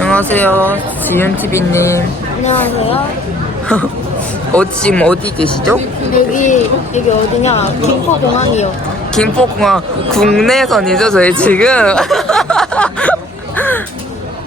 안녕하세요. 지윤TV님. 안녕하세요. 어, 지금 어디 계시죠? 여기 여기 어디냐? 김포공항이요. 김포공항 국내선이죠, 저희 지금?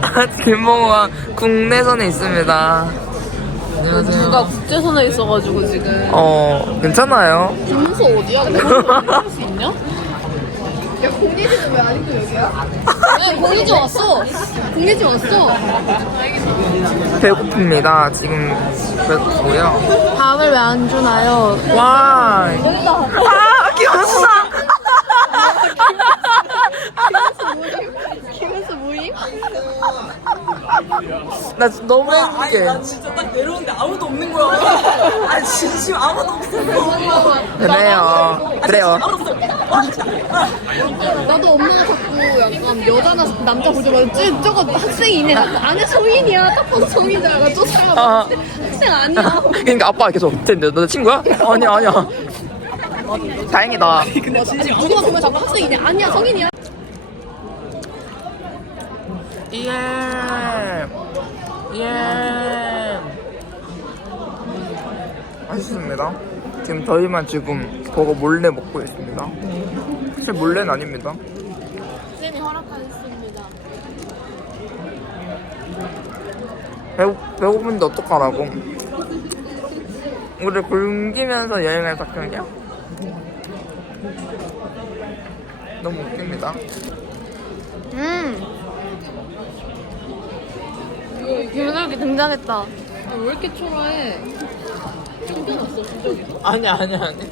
아, 김포공항 국내선에 있습니다. 안녕하세요. 누가 국제선에 있어가지고 지금 어, 괜찮아요. 주문서 어디야? 내가 할수 있냐? 야 공리지는 왜 아직도 여기야? 야 공리지 왔어 공리지 왔어 배고픕니다. 지금 배고프고요. 밥을 왜 안 주나요? 와. 아, 귀여웠 나 진짜 너무 행복해. 나 진짜 딱 내려오는데 아무도 없는 거야. 아 진심 아무도 없어. 그래요. 그래요. 나도 엄마가 자꾸 약간 여자나 남자 보자마자 쟤 저거 학생이네 나 안에 성인이야 딱 봐도 성인 줄 알고 아. 쫓아가 학생 아니야 그러니까 아빠가 계속 쟤너 너 친구야? 아니야 아니야. 다행이다. 누가 보면 자꾸 학생이네 아니야 성인이야 예. 예. 맛있습니다. 지금 저희만 지금 그거 몰래 먹고 있습니다. 사실 몰래는 아닙니다. 쌤이 허락하셨습니다 배고, 배고픈데 어떡하라고. 우리 굶기면서 여행할 작전이야? 너무 웃깁니다. 음. 유석이 등장했다. 왜 이렇게 초라해 쫓겨났어 아니야 아니야 아니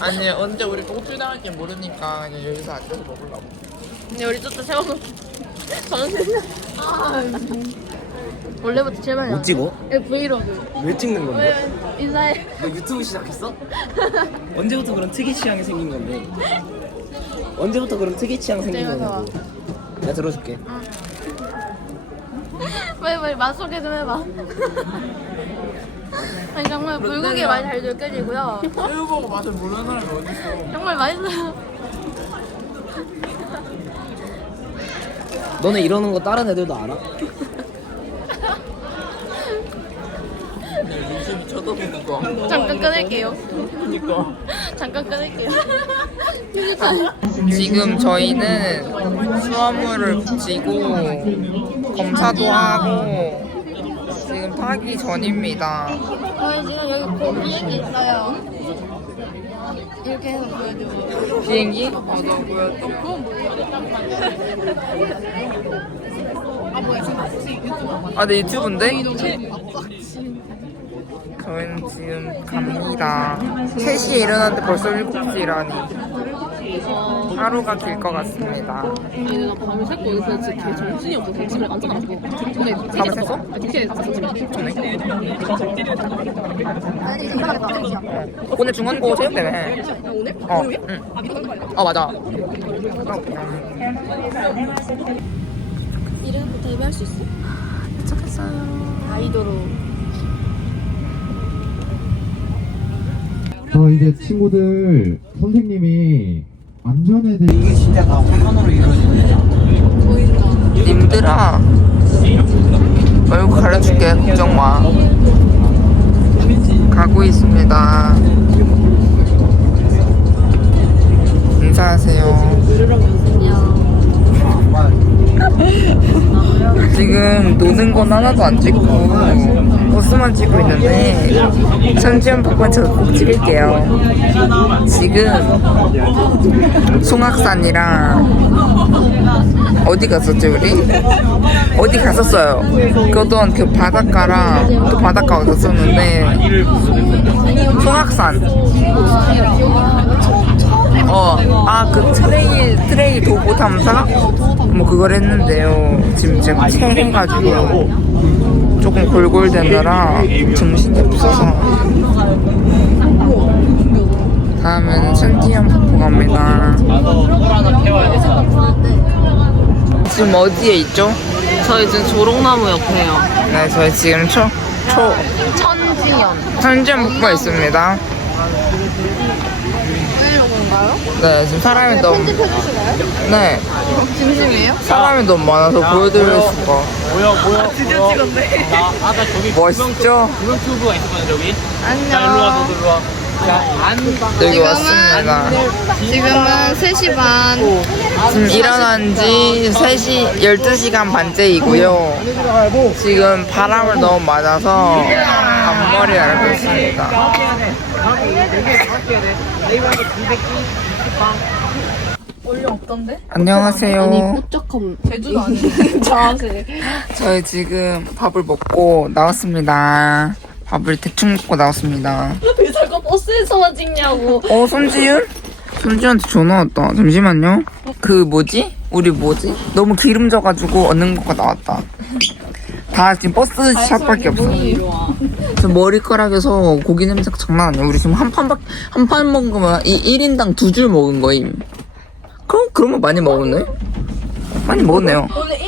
아니 언제 우리 호출 당할지 모르니까 그냥 여기서 앉아서 먹으려고 근데 우리 쫓아 세워놓고 정신. 원래부터 제일 많이 못 찍어? 예, 브이로그. 왜 찍는 건데? 인사해. 너 유튜브 시작했어? 언제부터 그런 특이 취향이 생긴 건데? 언제부터 그런 특이 취향 생긴 내가 거냐고 내가 들어줄게 빨리 빨리 맛 소개 좀 해봐. 아니 정말 불고기 맛이 잘 느껴지고요. 새우 보고 맛을 모르는 사람이 어딨어 정말 맛있어요. 너네 이러는 거 다른 애들도 알아? 쳐다보는 거 잠깐 끊을게요. 그니까 잠깐 끊을게요. 지금 저희는 수화물을 붙이고 검사도 하고 지금 타기 전입니다 저희 지금 여기 비행기 있어요. 이렇게 해서 보여드릴게요. 비행기? 맞아 보였어 아, 네 유튜브인데? 저희는 지금 갑니다. 3시에 일어났는데 벌써 7시라니. 하루가 길 것 같습니다. 밤에 새고 여기서 진짜 정신이 없어서 전에 집에 오늘 중간고 체육대회. 오늘? 어? 응. 아? 어, 맞아. 이름부터 데뷔할 수 있어? 도착했어요. 아이돌로. 어, 이제 친구들 선생님이 안전에 대해 님들아. 얼굴 가려줄게. 걱정 마. 가고 있습니다. 인사하세요. 지금 노는 건 하나도 안 찍고 버스만 찍고 있는데 천지연 폭발 저꼭 찍을게요. 지금 송악산이랑 어디 갔었지 우리? 어디 갔었어요. 그동안 그 바닷가랑 또 바닷가 갔었는데 송악산. 어, 아, 그 트레이, 트레이 도보 탐사? 뭐 그걸 했는데요. 지금 제가 체해가지고 조금 골골대느라 정신이 없어서. 다음에는 천지연 폭포 갑니다. 지금 어디에 있죠? 저희 지금 조롱나무 옆에요 네, 저희 지금 초, 초, 천지연 천지연 폭포가 있습니다. 네, 지금 사람이 너무? 네 진심이에요? 사람이 너무 많아서 보여드릴 수가 모여 모여 드디어 찍었네 아나 저기 멋있죠? 유명튜브가 있었거든 저기 안녕. 자 일로 와 너도 일로 와 자 안 여기 왔습니다. 지금은 3시 반. 지금 일어난 지 3시, 12시간 반째이고요. 지금 바람을 너무 맞아서 앞머리를 앓고 있습니다. 안녕하세요. 뽀짝함. 제주도 아니에요. 자세. 저희 지금 밥을 먹고 나왔습니다. 밥을 대충 먹고 나왔습니다. 왜 자꾸 버스에서만 찍냐고. 어, 손지윤? 손지윤한테 전화 왔다. 잠시만요. 그 뭐지? 우리 뭐지? 너무 기름 져가지고 얻는 거가 나왔다. 다 지금 버스 샷밖에 없어. 저 머리카락에서 고기 냄새가 장난 아니야. 우리 지금 한 판밖 한판 먹은 거면 이 1인당 두 줄 먹은 거임. 그럼 그러면 많이 먹었네. 많이 먹었네요. 오늘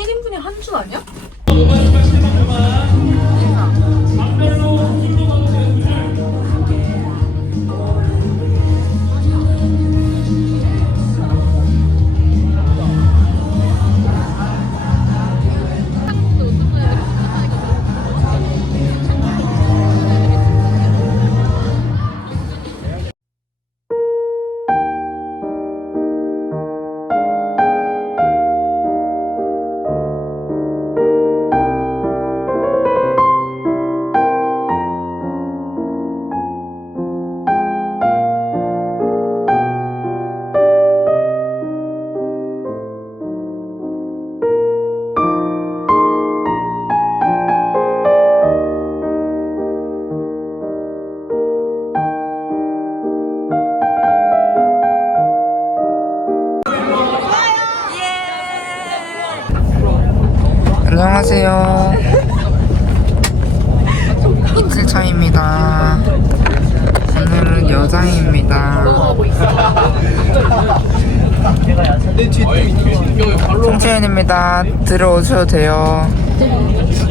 송채연입니다. 들어오셔도 돼요.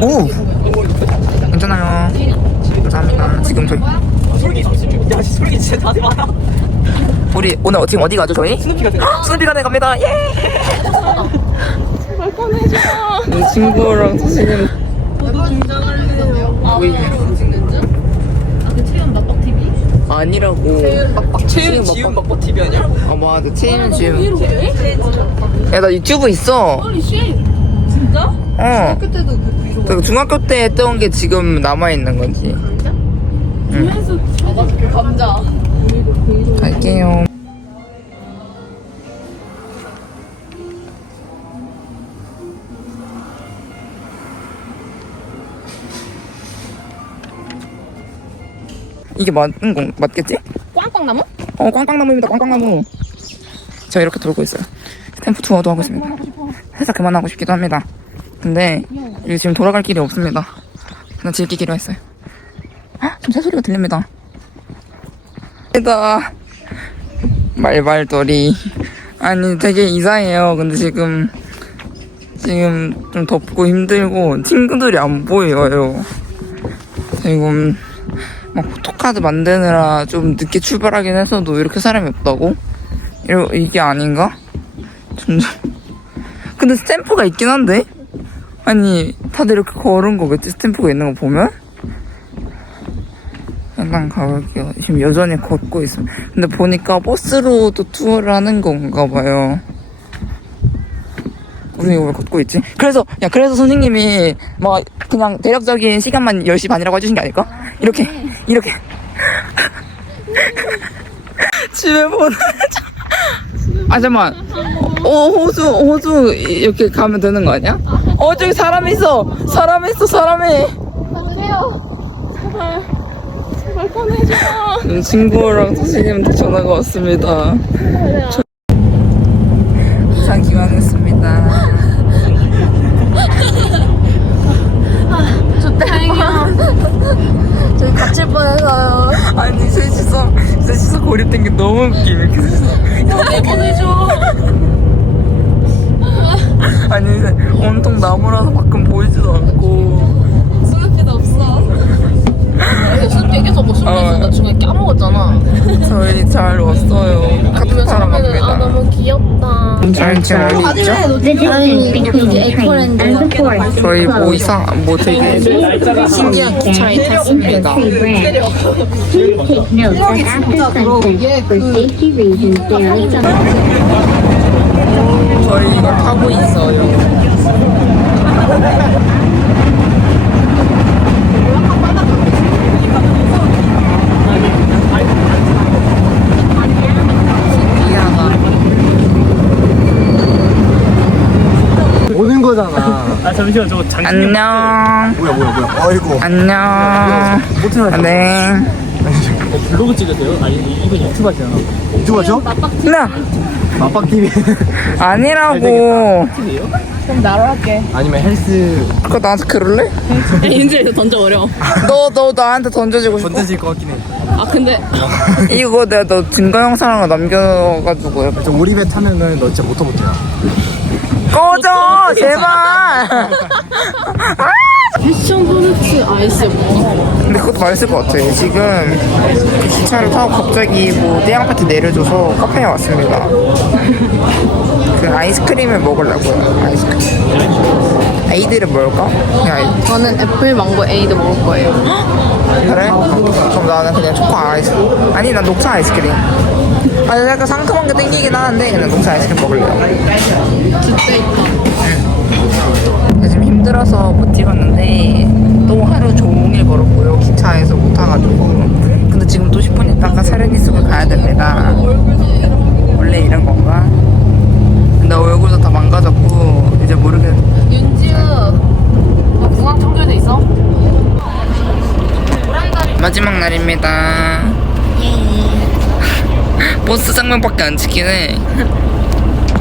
오! 괜찮아요. 감사합니다. 지금 저희 야 솔직히 진짜 다들 많아 우리 오늘 지금 어디 가죠 저희? 스누피가 돼 스누피가네 갑니다. 예! 내 친구랑 사실은 보이네. 아니라고. 최윤 지훈 먹버 TV 아니야? 아 맞아 체인 지금. 야나 유튜브 있어. 진짜? 어. 그때도 그 브이로그. 그 중학교 때 했던 게 지금 남아 있는 거지. 아, 맞아. 그 감자. 갈게요. 이게 맞는 건 맞겠지? 꽝꽝나무? 어 꽝꽝나무입니다 꽝꽝나무. 저 이렇게 돌고 있어요. 스탬프 투어도 하고 있습니다. 회사 그만하고 싶기도 합니다. 근데 여기 지금 돌아갈 길이 없습니다. 그냥 즐기기로 했어요. 헉, 지금 새소리가 들립니다. 다 말발돌이 아니 되게 이상해요. 근데 지금 지금 좀 덥고 힘들고 친구들이 안 보여요. 지금 막 포토카드 만드느라 좀 늦게 출발하긴 했어도 이렇게 사람이 없다고? 이러, 이게 아닌가? 점점 근데 스탬프가 있긴 한데? 아니 다들 이렇게 걸은 거겠지 스탬프가 있는 거 보면? 일단 가볼게요. 지금 여전히 걷고 있어요. 근데 보니까 버스로도 투어를 하는 건가 봐요. 우리 왜 걷고 있지? 그래서, 야, 그래서 선생님이 막 그냥 대략적인 시간만 10시 반이라고 해주신 게 아닐까? 이렇게, 이렇게. 집에 보내자. 아, 잠깐만. 어, 호수, 호수 이렇게 가면 되는 거 아니야? 어, 저기 사람 있어! 사람 있어, 사람이! 음, 친구랑 선생님한테 전화가 왔습니다. 지금 어디 있죠? The distance between the train and the port 저희 뭐. 이상 뭐 되게 신기한 기차에 탔습니다. Tree branch. Please take note that after sunset, for safety reasons, there are some 저희 이걸 타고 있어요. 신기하다. 오는 거잖아. 아 잠시만 저거 장기 안녕. 뭐야 뭐야 뭐야. 아이고. 안녕. 네. 블로그 찍으세요? 아니 이거 유튜브 하잖아. 유튜브 하죠? 나 맛박 TV. 아니라고. 그럼 나로 할게. 아니면 헬스 그거 나한테 그럴래? 인제에서 던져버려. 너 너 나한테 던져주고 싶어? 던져질 것 같긴 해. 아 근데 이거 내가 너 증거 영상을 남겨가지고 저 오리배 타면은 너 진짜 모터 못해요. 꺼져 제발. 패션 프루츠 아이스 뭐? 근데 그것도 맛있을 것 같아. 지금 그 기차를 타고 갑자기 뭐 대형 파트 내려줘서 카페에 왔습니다. 그 아이스크림을 먹으려고요. 아이스크림. 에이드를 먹을까? 그냥 에이드. 저는 애플 망고 에이드 먹을 거예요. 그래? 그럼 나는 그냥 초코 아이스. 아니 난 녹차 아이스크림. 아니 약간 상큼한 게 땡기긴 하는데 그냥 녹차 아이스크림 먹을래요. 요즘 힘들어서 못 찍었는데 또 하루 종일 걸었고요 기차에서 못 타가지고 근데 지금 또 10분 있다가 사르니숲을 가야 됩니다 원래 이런 건가? 근데 얼굴도 다 망가졌고 이제 모르겠 윤지우, 너 구강 청결돼 있어? 마지막 날입니다 버스 장면밖에 안 찍긴 해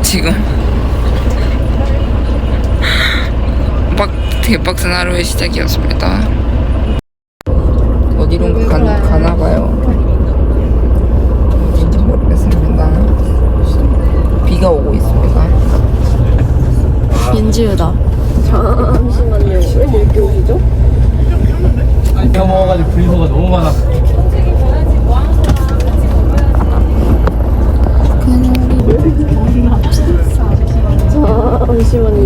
지금 빡, 되게 빡센 하루의 시작이었습니다 어디론가 가, 가나 봐요 어딘지 모르겠습니다 비가 오고 있습니다 윤지우다. 잠시만요. 왜 이렇게 오시죠? 내가 먹어가지고 분리소가 너무 많아. 잠시만요.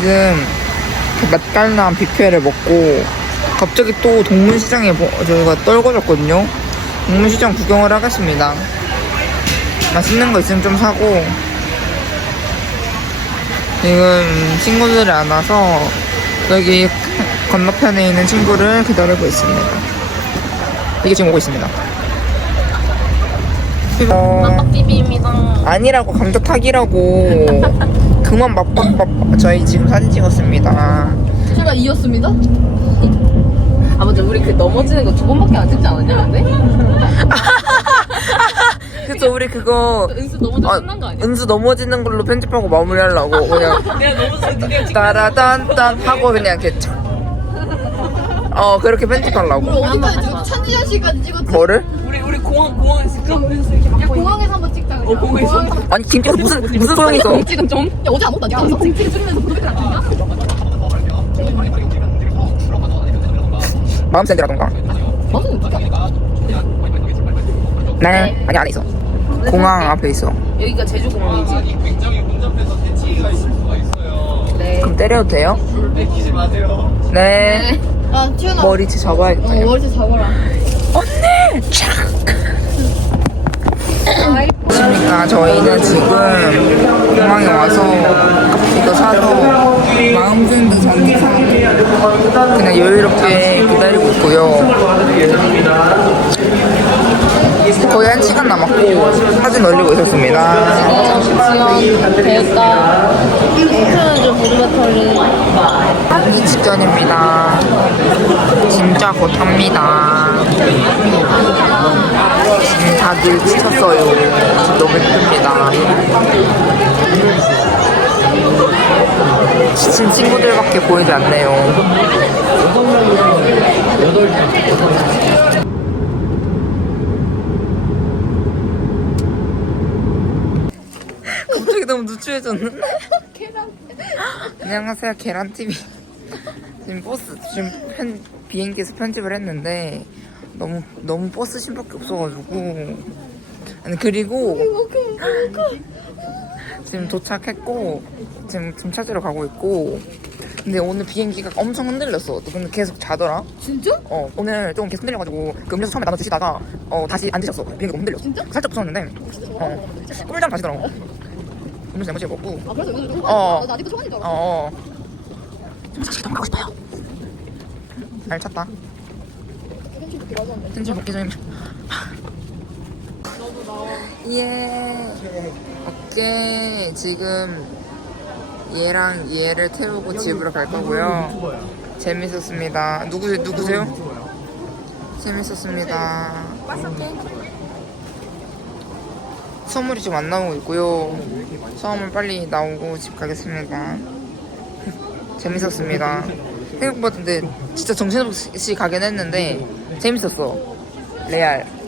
지금 그 맛깔난 뷔페를 먹고 갑자기 또 동문시장에 뭐- 저희가 떨궈졌거든요. 동문시장 구경을 하겠습니다. 맛있는 거 있으면 좀 사고 지금 친구들이 안 와서 여기 건너편에 있는 친구를 기다리고 있습니다. 이게 지금 오고 있습니다. 어. 아니라고 감자탕이라고 그만 맛박박 저희 지금 사진 찍었습니다. 제가 이었습니다. 아 맞아 우리 그 넘어지는 거 두 번밖에 안 찍지 않았냐 근데? 그래서 우리 그거 은수 넘어져 아, 신난 거 아니야? 은수 넘어지는 걸로 편집하고 마무리하려고 그냥 내가 따라단딴 하고 그냥 이렇게 촥. 어 그렇게 편집하려고 어디까지 찍었 천지연 씨까지 찍었지? 뭐를? 우리 우리 공항 공항에서 야 공항에서 한번 찍자 그냥. 어? 아니 김태호 무슨 무슨 소용이 있어 찍은 좀. 야 어제 안 먹다 니가 안찍 찍으면서 보도배들 안? 마음 샌드라던가 거네 아니 안에 있어 공항 앞에 있어 여기가 제주공항이지. 그럼 때려도 돼요? 네 아 튀어나. 머리채 잡아야겠다 어, 머리 좀 잡아라. 그러니까 저희는 지금 공항에 와서 이거 사서 마음 드는 전에서 그냥 여유롭게 기다리고 있고요. 거의 한 시간 남았고 사진 올리고 있었습니다. 지연 대가 프렌즈 블루베터리 하기 직전입니다. 진짜 곧 합니다. 지금 다들 지쳤어요. 너무 힘듭니다. 지친 친구들밖에 보이지 않네요. 갑자기 너무 누추해졌는데? 안녕하세요 계란TV. 지금 버스 지금 편, 비행기에서 편집을 했는데 너무 너무 버스 신밖에 없어가지고. 아니 그리고 지금 도착했고 지금 짐 찾으러 가고 있고. 근데 오늘 비행기가 엄청 흔들렸어. 근데 계속 자더라. 진짜? 어 오늘 조금 계속 흔들려가지고 그 음료수 처음에 나눠주시다가 어 다시 앉으셨어. 비행기 너무 흔들렸어. 진짜? 살짝 무서웠는데. 어. 꿀잠 가시더라고 음료수 야무지게 먹고 아 그래서 여기서 좀 어. 나 아직도 초반인 줄 알았어 어. 사실 너무 가고 싶어요. 잘 찼다. 텐션 먹기 전에. 예. 오케이. 지금 얘랑 얘를 태우고 집으로 갈 거고요. 재밌었습니다. 누구 누구세요? 재밌었습니다. 선물이 지금 안 나오고 있고요. 선물 빨리 나오고 집 가겠습니다. 재밌었습니다. 생각보다 근데 진짜 정신없이 가긴 했는데 재밌었어. 레알.